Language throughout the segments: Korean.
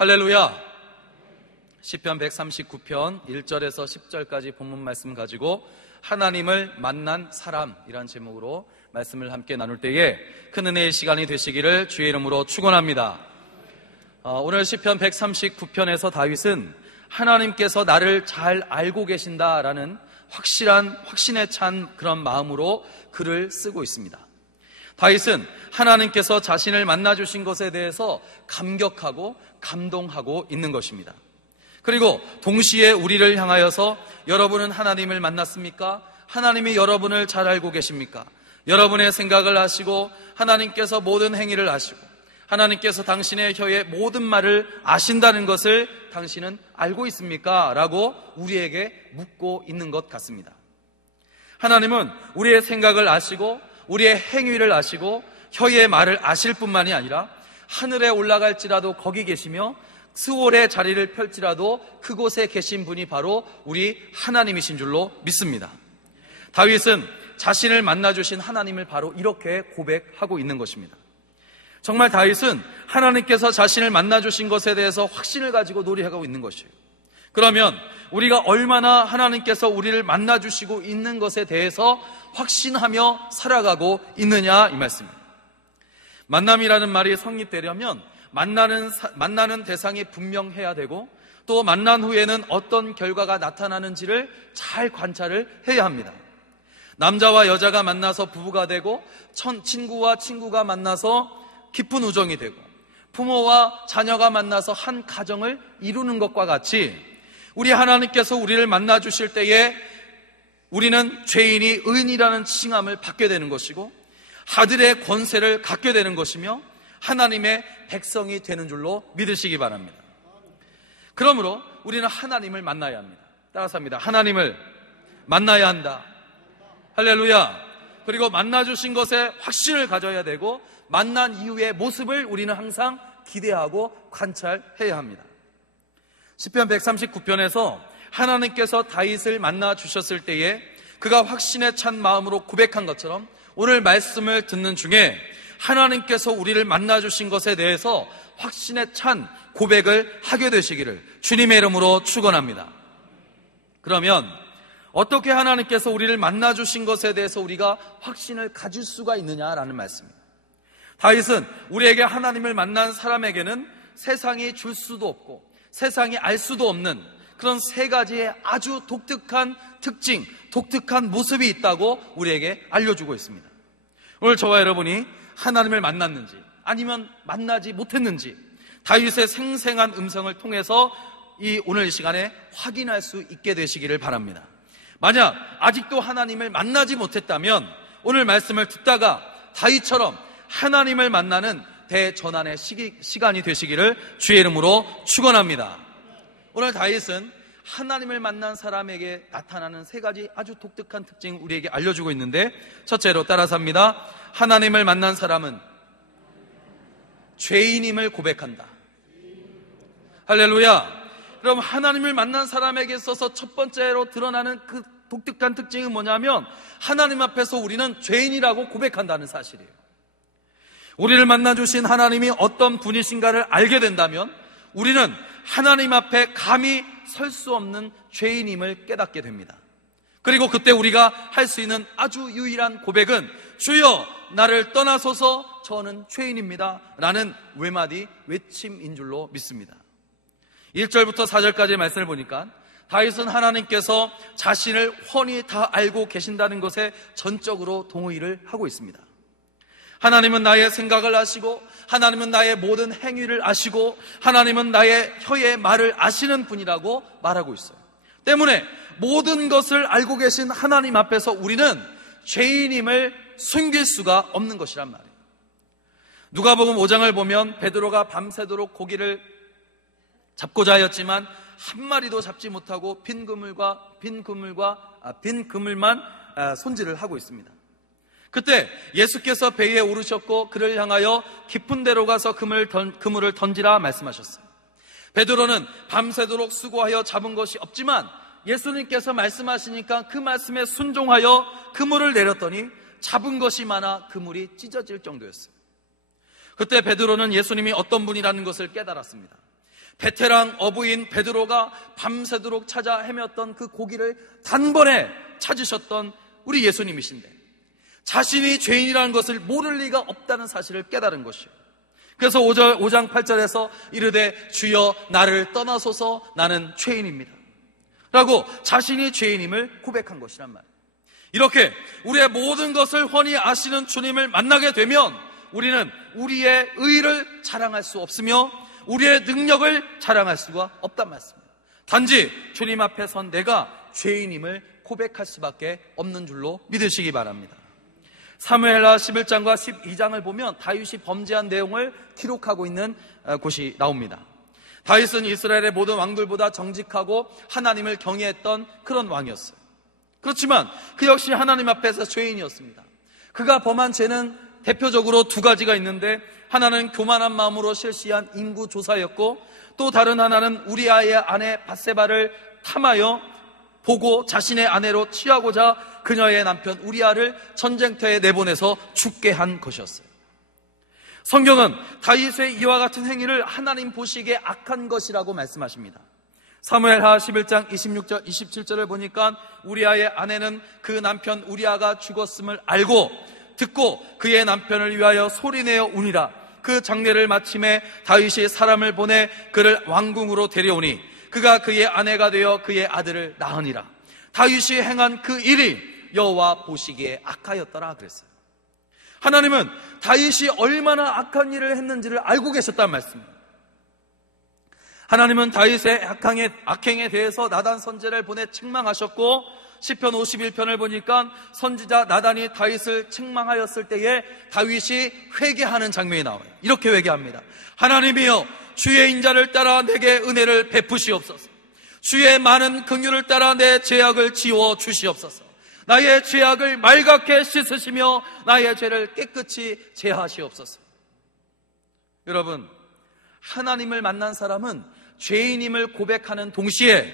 할렐루야. 시편 139편 1절에서 10절까지 본문 말씀 가지고 하나님을 만난 사람이란 제목으로 말씀을 함께 나눌 때에 큰 은혜의 시간이 되시기를 주의 이름으로 축원합니다. 오늘 시편 139편에서 다윗은 하나님께서 나를 잘 알고 계신다라는 확신에 찬 그런 마음으로 글을 쓰고 있습니다. 다윗은 하나님께서 자신을 만나주신 것에 대해서 감격하고 감동하고 있는 것입니다. 그리고 동시에 우리를 향하여서 여러분은 하나님을 만났습니까? 하나님이 여러분을 잘 알고 계십니까? 여러분의 생각을 아시고 하나님께서 모든 행위를 아시고 하나님께서 당신의 혀의 모든 말을 아신다는 것을 당신은 알고 있습니까? 라고 우리에게 묻고 있는 것 같습니다. 하나님은 우리의 생각을 아시고 우리의 행위를 아시고 혀의 말을 아실 뿐만이 아니라 하늘에 올라갈지라도 거기 계시며 스월의 자리를 펼지라도 그곳에 계신 분이 바로 우리 하나님이신 줄로 믿습니다. 다윗은 자신을 만나주신 하나님을 바로 이렇게 고백하고 있는 것입니다. 정말 다윗은 하나님께서 자신을 만나주신 것에 대해서 확신을 가지고 노래하고 있는 것이에요. 그러면 우리가 얼마나 하나님께서 우리를 만나주시고 있는 것에 대해서 확신하며 살아가고 있느냐 이 말씀입니다. 만남이라는 말이 성립되려면 만나는 대상이 분명해야 되고 또 만난 후에는 어떤 결과가 나타나는지를 잘 관찰을 해야 합니다. 남자와 여자가 만나서 부부가 되고 친구와 친구가 만나서 깊은 우정이 되고 부모와 자녀가 만나서 한 가정을 이루는 것과 같이 우리 하나님께서 우리를 만나주실 때에 우리는 죄인이 의인이라는 칭함을 받게 되는 것이고 하늘의 권세를 갖게 되는 것이며 하나님의 백성이 되는 줄로 믿으시기 바랍니다. 그러므로 우리는 하나님을 만나야 합니다. 따라서 합니다. 하나님을 만나야 한다. 할렐루야. 그리고 만나주신 것에 확신을 가져야 되고 만난 이후의 모습을 우리는 항상 기대하고 관찰해야 합니다. 시편 139편에서 하나님께서 다윗을 만나주셨을 때에 그가 확신에 찬 마음으로 고백한 것처럼 오늘 말씀을 듣는 중에 하나님께서 우리를 만나주신 것에 대해서 확신에 찬 고백을 하게 되시기를 주님의 이름으로 축원합니다. 그러면 어떻게 하나님께서 우리를 만나주신 것에 대해서 우리가 확신을 가질 수가 있느냐라는 말씀입니다. 다윗은 우리에게 하나님을 만난 사람에게는 세상이 줄 수도 없고 세상이 알 수도 없는 그런 세 가지의 아주 독특한 특징, 독특한 모습이 있다고 우리에게 알려주고 있습니다. 오늘 저와 여러분이 하나님을 만났는지 아니면 만나지 못했는지 다윗의 생생한 음성을 통해서 오늘 이 시간에 확인할 수 있게 되시기를 바랍니다. 만약 아직도 하나님을 만나지 못했다면 오늘 말씀을 듣다가 다윗처럼 하나님을 만나는 대전환의 시간이 되시기를 주의 이름으로 축원합니다. 오늘 다윗은 하나님을 만난 사람에게 나타나는 세 가지 아주 독특한 특징을 우리에게 알려주고 있는데 첫째로 따라서 합니다. 하나님을 만난 사람은 죄인임을 고백한다. 할렐루야. 그럼 하나님을 만난 사람에게 있어서 첫 번째로 드러나는 그 독특한 특징은 뭐냐면 하나님 앞에서 우리는 죄인이라고 고백한다는 사실이에요. 우리를 만나주신 하나님이 어떤 분이신가를 알게 된다면 우리는 하나님 앞에 감히 설 수 없는 죄인임을 깨닫게 됩니다. 그리고 그때 우리가 할 수 있는 아주 유일한 고백은 주여 나를 떠나소서 저는 죄인입니다 라는 외마디 외침인 줄로 믿습니다. 1절부터 4절까지의 말씀을 보니까 다윗은 하나님께서 자신을 훤히 다 알고 계신다는 것에 전적으로 동의를 하고 있습니다. 하나님은 나의 생각을 아시고 하나님은 나의 모든 행위를 아시고 하나님은 나의 혀의 말을 아시는 분이라고 말하고 있어요. 때문에 모든 것을 알고 계신 하나님 앞에서 우리는 죄인임을 숨길 수가 없는 것이란 말이에요. 누가복음 5장을 보면 베드로가 밤새도록 고기를 잡고자 하였지만 한 마리도 잡지 못하고 빈 그물만 손질을 하고 있습니다. 그때 예수께서 배에 오르셨고 그를 향하여 깊은 데로 가서 그물을 던지라 말씀하셨어요. 베드로는 밤새도록 수고하여 잡은 것이 없지만 예수님께서 말씀하시니까 그 말씀에 순종하여 그물을 내렸더니 잡은 것이 많아 그물이 찢어질 정도였어요. 그때 베드로는 예수님이 어떤 분이라는 것을 깨달았습니다. 베테랑 어부인 베드로가 밤새도록 찾아 헤매었던 그 고기를 단번에 찾으셨던 우리 예수님이신데 자신이 죄인이라는 것을 모를 리가 없다는 사실을 깨달은 것이에요. 그래서 5장 8절에서 이르되 주여 나를 떠나소서 나는 죄인입니다 라고 자신이 죄인임을 고백한 것이란 말이에요. 이렇게 우리의 모든 것을 훤히 아시는 주님을 만나게 되면 우리는 우리의 의를 자랑할 수 없으며 우리의 능력을 자랑할 수가 없단 말씀입니다. 단지 주님 앞에 선 내가 죄인임을 고백할 수밖에 없는 줄로 믿으시기 바랍니다. 사무엘하 11장과 12장을 보면 다윗이 범죄한 내용을 기록하고 있는 곳이 나옵니다. 다윗은 이스라엘의 모든 왕들보다 정직하고 하나님을 경외했던 그런 왕이었어요. 그렇지만 그 역시 하나님 앞에서 죄인이었습니다. 그가 범한 죄는 대표적으로 두 가지가 있는데 하나는 교만한 마음으로 실시한 인구조사였고 또 다른 하나는 우리아의 아내 밧세바를 탐하여 보고 자신의 아내로 취하고자 그녀의 남편 우리아를 전쟁터에 내보내서 죽게 한 것이었어요. 성경은 다윗의 이와 같은 행위를 하나님 보시기에 악한 것이라고 말씀하십니다. 사무엘하 11장 26절 27절을 보니까 우리아의 아내는 그 남편 우리아가 죽었음을 알고 듣고 그의 남편을 위하여 소리내어 우니라. 그 장례를 마침에 다윗이 사람을 보내 그를 왕궁으로 데려오니 그가 그의 아내가 되어 그의 아들을 낳으니라. 다윗이 행한 그 일이 여호와 보시기에 악하였더라 그랬어요. 하나님은 다윗이 얼마나 악한 일을 했는지를 알고 계셨단 말씀입니다. 하나님은 다윗의 악행에 대해서 나단 선지자를 보내 책망하셨고 시편 51편을 보니까 선지자 나단이 다윗을 책망하였을 때에 다윗이 회개하는 장면이 나와요. 이렇게 회개합니다. 하나님이여 주의 인자를 따라 내게 은혜를 베푸시옵소서. 주의 많은 긍휼을 따라 내 죄악을 지워 주시옵소서. 나의 죄악을 말갛게 씻으시며 나의 죄를 깨끗이 제하시옵소서. 여러분, 하나님을 만난 사람은 죄인임을 고백하는 동시에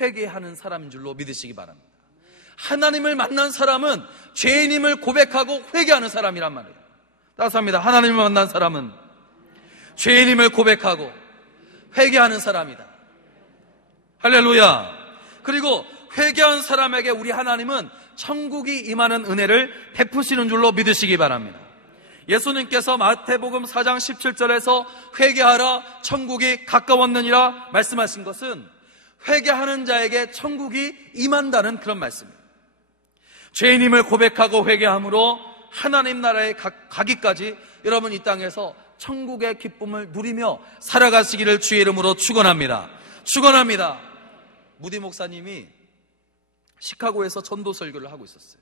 회개하는 사람인 줄로 믿으시기 바랍니다. 하나님을 만난 사람은 죄인임을 고백하고 회개하는 사람이란 말이에요. 따라서 합니다. 하나님을 만난 사람은 죄인임을 고백하고 회개하는 사람이다. 할렐루야. 그리고 회개한 사람에게 우리 하나님은 천국이 임하는 은혜를 베푸시는 줄로 믿으시기 바랍니다. 예수님께서 마태복음 4장 17절에서 회개하라 천국이 가까웠느니라 말씀하신 것은 회개하는 자에게 천국이 임한다는 그런 말씀입니다. 죄인임을 고백하고 회개함으로 하나님 나라에 가기까지 여러분 이 땅에서 천국의 기쁨을 누리며 살아가시기를 주의 이름으로 축원합니다. 축원합니다. 무디 목사님이 시카고에서 전도 설교를 하고 있었어요.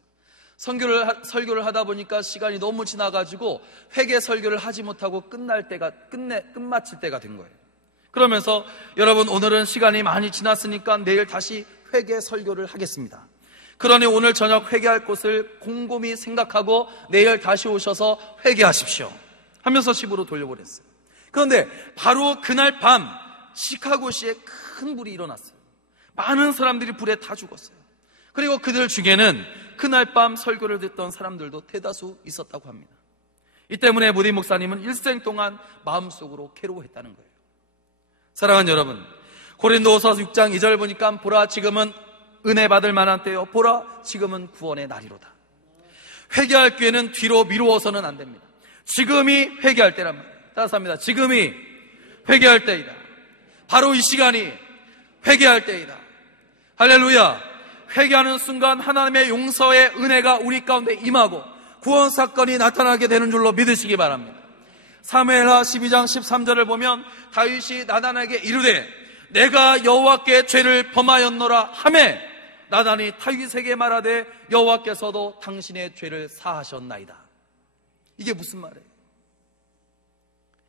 설교를 하다 보니까 시간이 너무 지나가지고 회개 설교를 하지 못하고 끝마칠 때가 된 거예요. 그러면서 여러분 오늘은 시간이 많이 지났으니까 내일 다시 회개 설교를 하겠습니다. 그러니 오늘 저녁 회개할 곳을 곰곰이 생각하고 내일 다시 오셔서 회개하십시오 하면서 집으로 돌려보냈어요. 그런데 바로 그날 밤 시카고시에 큰 불이 일어났어요. 많은 사람들이 불에 다 죽었어요. 그리고 그들 중에는 그날 밤 설교를 듣던 사람들도 대다수 있었다고 합니다. 이 때문에 무디 목사님은 일생 동안 마음속으로 괴로워했다는 거예요. 사랑하는 여러분, 고린도후서 6장 2절 보니까 보라 지금은 은혜 받을 만한 때요 보라 지금은 구원의 날이로다. 회개할 기회는 뒤로 미루어서는 안 됩니다. 지금이 회개할 때란 말이에요. 따라서 합니다. 지금이 회개할 때이다. 바로 이 시간이 회개할 때이다. 할렐루야. 회개하는 순간 하나님의 용서의 은혜가 우리 가운데 임하고 구원 사건이 나타나게 되는 줄로 믿으시기 바랍니다. 사무엘하 12장 13절을 보면 다윗이 나단에게 이르되 내가 여호와께 죄를 범하였노라 하매 나단이 다윗에게 말하되 여호와께서도 당신의 죄를 사하셨나이다. 이게 무슨 말이에요?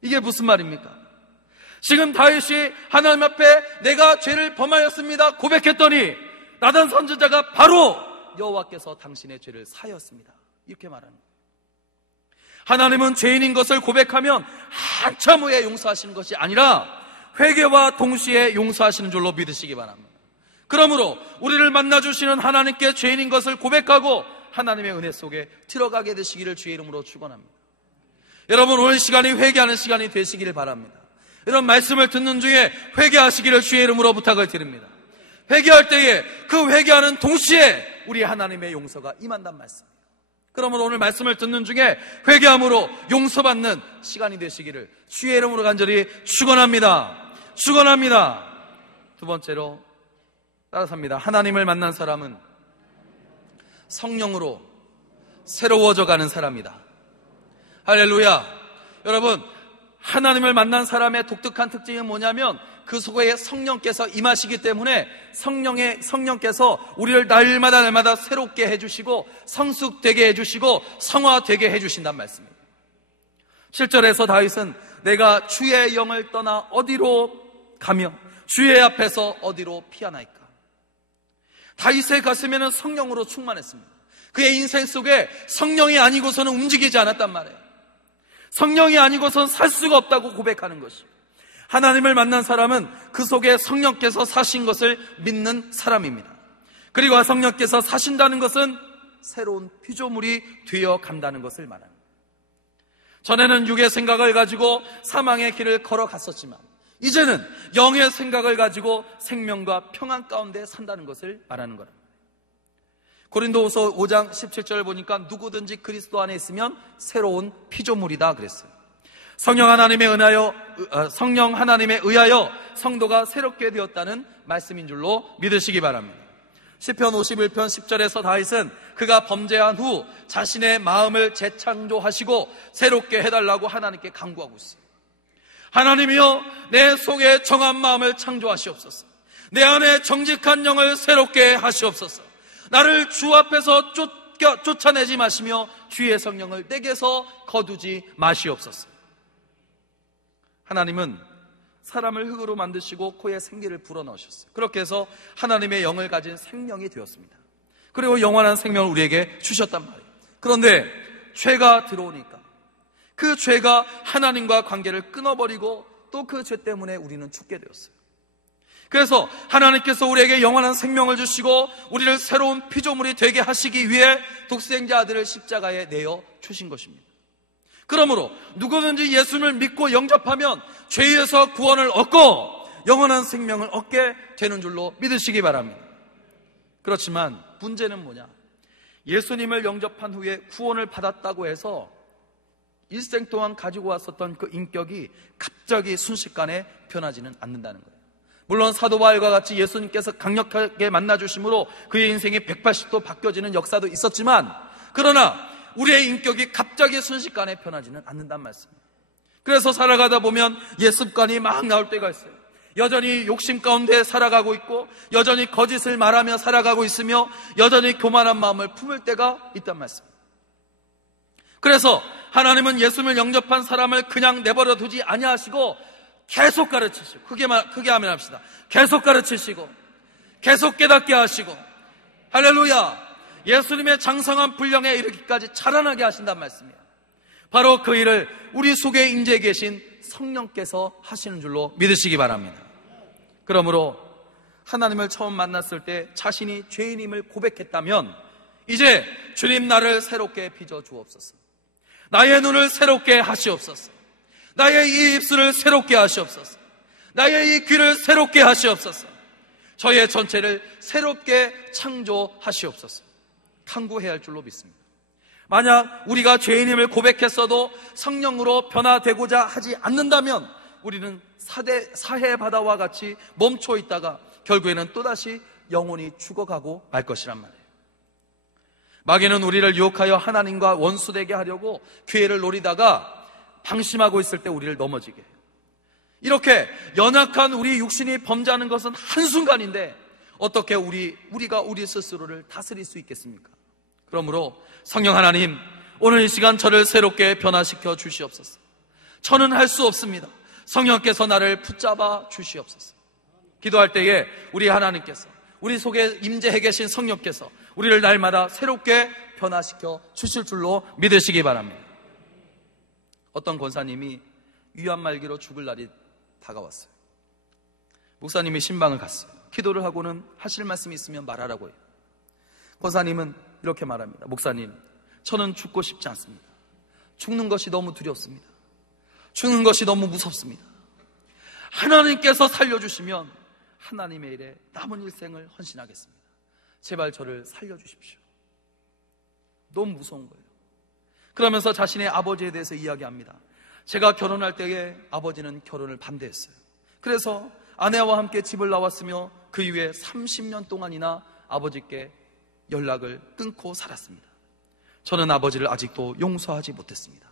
이게 무슨 말입니까? 지금 다윗이 하나님 앞에 내가 죄를 범하였습니다 고백했더니 나단 선지자가 바로 여호와께서 당신의 죄를 사하였습니다 이렇게 말하는 거예요. 하나님은 죄인인 것을 고백하면 한참 후에 용서하시는 것이 아니라 회개와 동시에 용서하시는 줄로 믿으시기 바랍니다. 그러므로 우리를 만나주시는 하나님께 죄인인 것을 고백하고 하나님의 은혜 속에 들어가게 되시기를 주의 이름으로 축원합니다. 여러분 오늘 시간이 회개하는 시간이 되시기를 바랍니다. 이런 말씀을 듣는 중에 회개하시기를 주의 이름으로 부탁을 드립니다. 회개할 때에 그 회개하는 동시에 우리 하나님의 용서가 임한단 말씀이에요. 그러므로 오늘 말씀을 듣는 중에 회개함으로 용서받는 시간이 되시기를 주의 이름으로 간절히 축원합니다. 축원합니다. 두 번째로 따라서 합니다. 하나님을 만난 사람은 성령으로 새로워져 가는 사람이다. 할렐루야. 여러분, 하나님을 만난 사람의 독특한 특징은 뭐냐면 그 속에 성령께서 임하시기 때문에 성령께서 우리를 날마다 새롭게 해주시고 성숙되게 해주시고 성화되게 해주신단 말씀입니다. 7절에서 다윗은 내가 주의 영을 떠나 어디로 가며 주의 앞에서 어디로 피하나이까. 다윗의 가슴에는 성령으로 충만했습니다. 그의 인생 속에 성령이 아니고서는 움직이지 않았단 말이에요. 성령이 아니고서는 살 수가 없다고 고백하는 것이에요. 하나님을 만난 사람은 그 속에 성령께서 사신 것을 믿는 사람입니다. 그리고 성령께서 사신다는 것은 새로운 피조물이 되어 간다는 것을 말합니다. 전에는 육의 생각을 가지고 사망의 길을 걸어갔었지만 이제는 영의 생각을 가지고 생명과 평안 가운데 산다는 것을 말하는 거랍니다. 고린도후서 5장 17절을 보니까 누구든지 그리스도 안에 있으면 새로운 피조물이다 그랬어요. 성령 하나님에 의하여 성도가 새롭게 되었다는 말씀인 줄로 믿으시기 바랍니다. 시편 51편 10절에서 다윗은 그가 범죄한 후 자신의 마음을 재창조하시고 새롭게 해달라고 하나님께 간구하고 있어요. 하나님이여, 내 속에 정한 마음을 창조하시옵소서. 내 안에 정직한 영을 새롭게 하시옵소서. 나를 주 앞에서 쫓아내지 마시며 주의 성령을 내게서 거두지 마시옵소서. 하나님은 사람을 흙으로 만드시고 코에 생기를 불어넣으셨어요. 그렇게 해서 하나님의 영을 가진 생명이 되었습니다. 그리고 영원한 생명을 우리에게 주셨단 말이에요. 그런데 죄가 들어오니까 그 죄가 하나님과 관계를 끊어버리고 또 그 죄 때문에 우리는 죽게 되었어요. 그래서 하나님께서 우리에게 영원한 생명을 주시고 우리를 새로운 피조물이 되게 하시기 위해 독생자 아들을 십자가에 내어 주신 것입니다. 그러므로 누구든지 예수를 믿고 영접하면 죄에서 구원을 얻고 영원한 생명을 얻게 되는 줄로 믿으시기 바랍니다. 그렇지만 문제는 뭐냐? 예수님을 영접한 후에 구원을 받았다고 해서 일생 동안 가지고 왔었던 그 인격이 갑자기 순식간에 변하지는 않는다는 거예요. 물론 사도 바울과 같이 예수님께서 강력하게 만나주심으로 그의 인생이 180도 바뀌어지는 역사도 있었지만, 그러나 우리의 인격이 갑자기 순식간에 변하지는 않는단 말씀입니다. 그래서 살아가다 보면 옛습관이 막 나올 때가 있어요. 여전히 욕심 가운데 살아가고 있고 여전히 거짓을 말하며 살아가고 있으며 여전히 교만한 마음을 품을 때가 있단 말씀입니다. 그래서 하나님은 예수님을 영접한 사람을 그냥 내버려 두지 아니하시고 계속 가르치시고, 크게 아멘합시다. 계속 가르치시고 계속 깨닫게 하시고, 할렐루야, 예수님의 장성한 분량에 이르기까지 자라나게 하신단 말씀이에요. 바로 그 일을 우리 속에 임재해 계신 성령께서 하시는 줄로 믿으시기 바랍니다. 그러므로 하나님을 처음 만났을 때 자신이 죄인임을 고백했다면 이제 주님, 나를 새롭게 빚어 주옵소서. 나의 눈을 새롭게 하시옵소서. 나의 이 입술을 새롭게 하시옵소서. 나의 이 귀를 새롭게 하시옵소서. 저의 전체를 새롭게 창조하시옵소서. 탕구해야 할 줄로 믿습니다. 만약 우리가 죄인임을 고백했어도 성령으로 변화되고자 하지 않는다면 우리는 사해 바다와 같이 멈춰 있다가 결국에는 또다시 영혼이 죽어가고 말 것이란 말이에요. 마귀는 우리를 유혹하여 하나님과 원수되게 하려고 기회를 노리다가 방심하고 있을 때 우리를 넘어지게 해요. 이렇게 연약한 우리 육신이 범죄하는 것은 한순간인데 어떻게 우리가 우리 스스로를 다스릴 수 있겠습니까? 그러므로 성령 하나님, 오늘 이 시간 저를 새롭게 변화시켜 주시옵소서. 저는 할 수 없습니다. 성령께서 나를 붙잡아 주시옵소서. 기도할 때에 우리 하나님께서, 우리 속에 임재해 계신 성령께서 우리를 날마다 새롭게 변화시켜 주실 줄로 믿으시기 바랍니다. 어떤 권사님이 위암 말기로 죽을 날이 다가왔어요. 목사님이 신방을 갔어요. 기도를 하고는 하실 말씀이 있으면 말하라고 해요. 권사님은 이렇게 말합니다. 목사님, 저는 죽고 싶지 않습니다. 죽는 것이 너무 두렵습니다. 죽는 것이 너무 무섭습니다. 하나님께서 살려주시면 하나님의 일에 남은 일생을 헌신하겠습니다. 제발 저를 살려주십시오. 너무 무서운 거예요. 그러면서 자신의 아버지에 대해서 이야기합니다. 제가 결혼할 때에 아버지는 결혼을 반대했어요. 그래서 아내와 함께 집을 나왔으며 그 이후에 30년 동안이나 아버지께 연락을 끊고 살았습니다. 저는 아버지를 아직도 용서하지 못했습니다.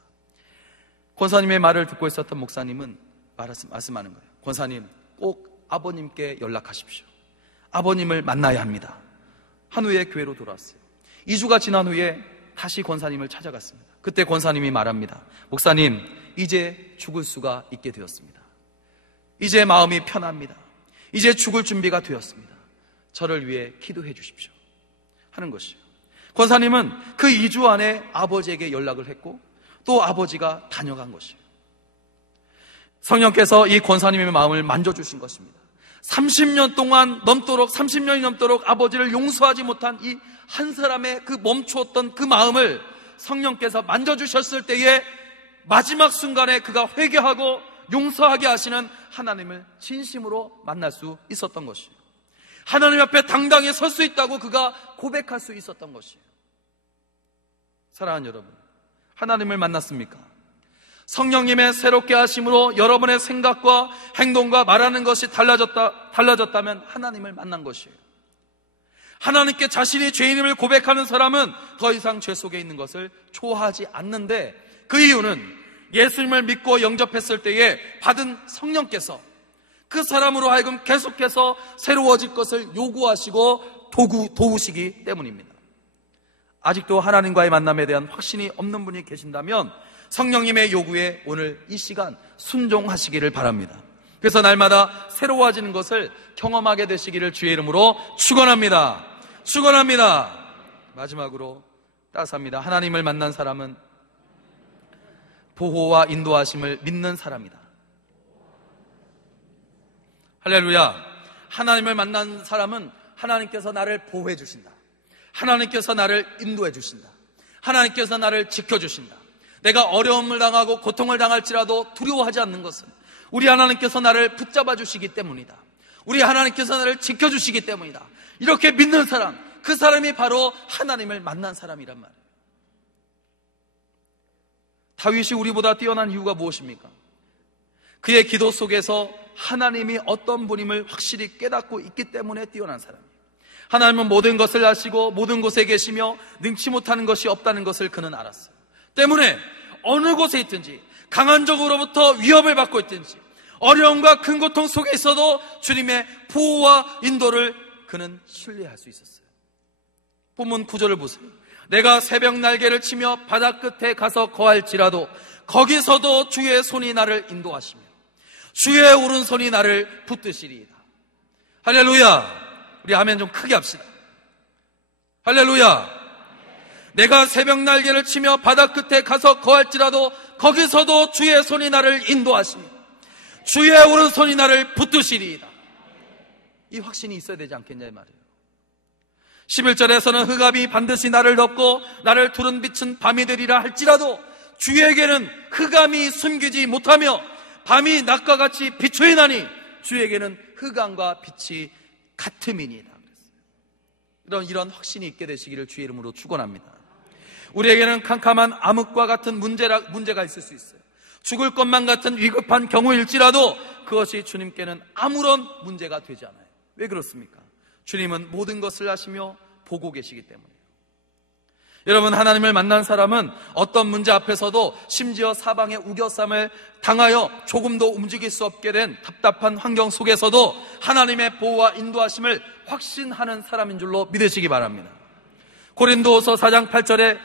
권사님의 말을 듣고 있었던 목사님은 말씀하는 거예요. 권사님, 꼭 아버님께 연락하십시오. 아버님을 만나야 합니다. 한 후에 교회로 돌아왔어요. 2주가 지난 후에 다시 권사님을 찾아갔습니다. 그때 권사님이 말합니다. 목사님, 이제 죽을 수가 있게 되었습니다. 이제 마음이 편합니다. 이제 죽을 준비가 되었습니다. 저를 위해 기도해 주십시오 하는 것이에요. 권사님은 그 2주 안에 아버지에게 연락을 했고 또 아버지가 다녀간 것이에요. 성령께서 이 권사님의 마음을 만져주신 것입니다. 30년이 넘도록 아버지를 용서하지 못한 이 한 사람의 그 멈추었던 그 마음을 성령께서 만져주셨을 때에 마지막 순간에 그가 회개하고 용서하게 하시는 하나님을 진심으로 만날 수 있었던 것이에요. 하나님 앞에 당당히 설 수 있다고 그가 고백할 수 있었던 것이에요. 사랑하는 여러분, 하나님을 만났습니까? 성령님의 새롭게 하심으로 여러분의 생각과 행동과 말하는 것이 달라졌다면 하나님을 만난 것이에요. 하나님께 자신이 죄인임을 고백하는 사람은 더 이상 죄 속에 있는 것을 좋아하지 않는데, 그 이유는 예수님을 믿고 영접했을 때에 받은 성령께서 그 사람으로 하여금 계속해서 새로워질 것을 요구하시고 도우시기 때문입니다. 아직도 하나님과의 만남에 대한 확신이 없는 분이 계신다면 성령님의 요구에 오늘 이 시간 순종하시기를 바랍니다. 그래서 날마다 새로워지는 것을 경험하게 되시기를 주의 이름으로 축원합니다. 축원합니다. 마지막으로 따스합니다. 하나님을 만난 사람은 보호와 인도하심을 믿는 사람이다. 할렐루야. 하나님을 만난 사람은 하나님께서 나를 보호해 주신다. 하나님께서 나를 인도해 주신다. 하나님께서 나를 지켜주신다. 내가 어려움을 당하고 고통을 당할지라도 두려워하지 않는 것은 우리 하나님께서 나를 붙잡아 주시기 때문이다. 우리 하나님께서 나를 지켜주시기 때문이다. 이렇게 믿는 사람, 그 사람이 바로 하나님을 만난 사람이란 말이에요. 다윗이 우리보다 뛰어난 이유가 무엇입니까? 그의 기도 속에서 하나님이 어떤 분임을 확실히 깨닫고 있기 때문에 뛰어난 사람이에요. 하나님은 모든 것을 아시고 모든 곳에 계시며 능치 못하는 것이 없다는 것을 그는 알았어요. 때문에 어느 곳에 있든지 강한 적으로부터 위협을 받고 있든지 어려움과 큰 고통 속에 있어도 주님의 보호와 인도를 그는 신뢰할 수 있었어요. 본문 9절을 보세요. 내가 새벽 날개를 치며 바다 끝에 가서 거할지라도 거기서도 주의 손이 나를 인도하시며 주의 오른손이 나를 붙드시리이다. 할렐루야. 우리 아멘 좀 크게 합시다. 할렐루야. 내가 새벽 날개를 치며 바다 끝에 가서 거할지라도 거기서도 주의 손이 나를 인도하시며 주의 오른손이 나를 붙드시리이다. 이 확신이 있어야 되지 않겠냐 이 말이에요. 11절에서는 흑암이 반드시 나를 덮고 나를 두른 빛은 밤이 되리라 할지라도 주에게는 흑암이 숨기지 못하며 밤이 낮과 같이 비추이나니 주에게는 흑암과 빛이 같음이니이다. 이런 확신이 있게 되시기를 주의 이름으로 축원합니다. 우리에게는 캄캄한 암흑과 같은 문제가 있을 수 있어요. 죽을 것만 같은 위급한 경우일지라도 그것이 주님께는 아무런 문제가 되지 않아요. 왜 그렇습니까? 주님은 모든 것을 아시며 보고 계시기 때문이에요. 여러분, 하나님을 만난 사람은 어떤 문제 앞에서도 심지어 사방의 우겨쌈을 당하여 조금도 움직일 수 없게 된 답답한 환경 속에서도 하나님의 보호와 인도하심을 확신하는 사람인 줄로 믿으시기 바랍니다. 고린도후서 4장 8절에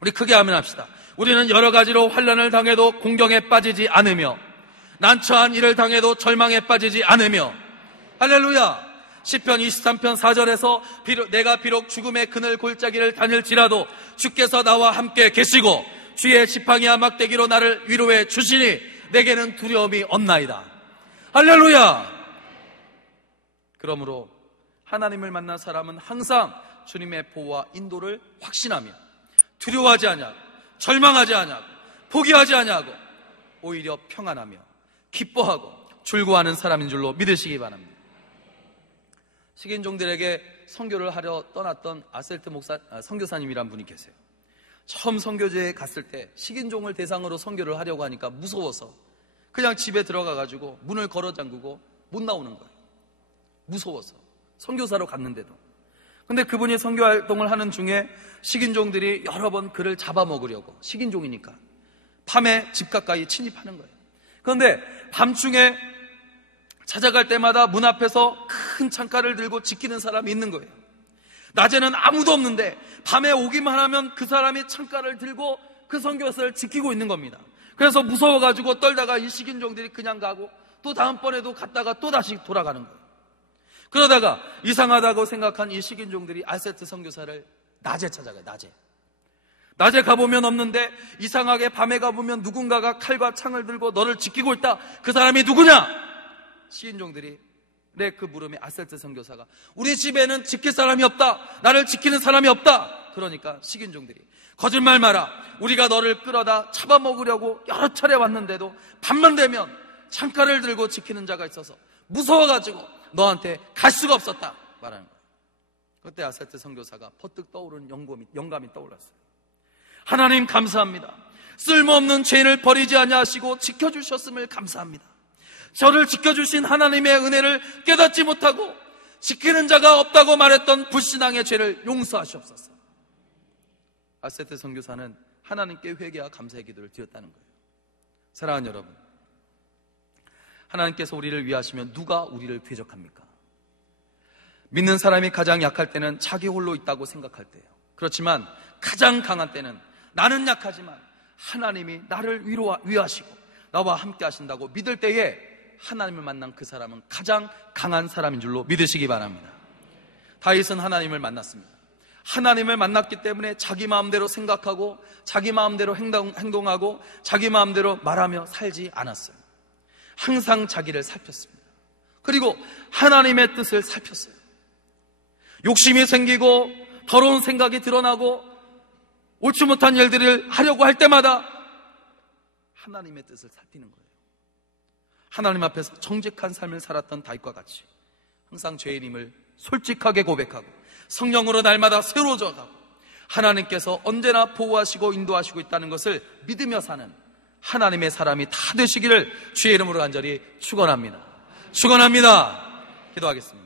우리 크게 아멘합시다. 우리는 여러 가지로 환난을 당해도 공경에 빠지지 않으며 난처한 일을 당해도 절망에 빠지지 않으며 할렐루야. 시편 23편 4절에서 내가 비록 죽음의 그늘 골짜기를 다닐지라도 주께서 나와 함께 계시고 주의 지팡이와 막대기로 나를 위로해 주시니 내게는 두려움이 없나이다. 할렐루야. 그러므로 하나님을 만난 사람은 항상 주님의 보호와 인도를 확신하며 두려워하지 아니하고 절망하지 아니하고 포기하지 아니하고 오히려 평안하며 기뻐하고 출구하는 사람인 줄로 믿으시기 바랍니다. 식인종들에게 선교를 하려 떠났던 아셀트 선교사님이란 분이 계세요. 처음 선교지에 갔을 때 식인종을 대상으로 선교를 하려고 하니까 무서워서 그냥 집에 들어가가지고 문을 걸어 잠그고 못 나오는 거예요. 무서워서. 선교사로 갔는데도. 근데 그분이 선교 활동을 하는 중에 식인종들이 여러 번 그를 잡아먹으려고, 식인종이니까 밤에 집 가까이 침입하는 거예요. 그런데 밤중에 찾아갈 때마다 문 앞에서 큰 창가를 들고 지키는 사람이 있는 거예요. 낮에는 아무도 없는데 밤에 오기만 하면 그 사람이 창가를 들고 그 선교사를 지키고 있는 겁니다. 그래서 무서워가지고 떨다가 이 식인종들이 그냥 가고 또 다음번에도 갔다가 또 다시 돌아가는 거예요. 그러다가 이상하다고 생각한 이 식인종들이 아세트 선교사를 낮에 찾아가요. 낮에 가보면 없는데 이상하게 밤에 가보면 누군가가 칼과 창을 들고 너를 지키고 있다. 그 사람이 누구냐? 식인종들이 그 물음에 아세트 선교사가 우리 집에는 지킬 사람이 없다. 나를 지키는 사람이 없다. 그러니까 식인종들이 거짓말 마라. 우리가 너를 끌어다 잡아먹으려고 여러 차례 왔는데도 밤만 되면 창가를 들고 지키는 자가 있어서 무서워가지고 너한테 갈 수가 없었다 말하는 거예요. 그때 아세트 선교사가 퍼뜩 떠오른 영감이 떠올랐어요. 하나님 감사합니다. 쓸모없는 죄인을 버리지 아니하시고 지켜주셨음을 감사합니다. 저를 지켜주신 하나님의 은혜를 깨닫지 못하고 지키는 자가 없다고 말했던 불신앙의 죄를 용서하시옵소서. 아세트 선교사는 하나님께 회개와 감사의 기도를 드렸다는 거예요. 사랑하는 여러분, 하나님께서 우리를 위하시면 누가 우리를 대적합니까? 믿는 사람이 가장 약할 때는 자기 홀로 있다고 생각할 때예요. 그렇지만 가장 강한 때는 나는 약하지만 하나님이 나를 위하시고 나와 함께 하신다고 믿을 때에 하나님을 만난 그 사람은 가장 강한 사람인 줄로 믿으시기 바랍니다. 다윗은 하나님을 만났습니다. 하나님을 만났기 때문에 자기 마음대로 생각하고 자기 마음대로 행동하고 자기 마음대로 말하며 살지 않았어요. 항상 자기를 살폈습니다. 그리고 하나님의 뜻을 살폈어요. 욕심이 생기고 더러운 생각이 드러나고 옳지 못한 일들을 하려고 할 때마다 하나님의 뜻을 살피는 거예요. 하나님 앞에서 정직한 삶을 살았던 다윗과 같이 항상 죄인임을 솔직하게 고백하고 성령으로 날마다 새로워져 가고 하나님께서 언제나 보호하시고 인도하시고 있다는 것을 믿으며 사는 하나님의 사람이 다 되시기를 주의 이름으로 간절히 축원합니다. 기도하겠습니다.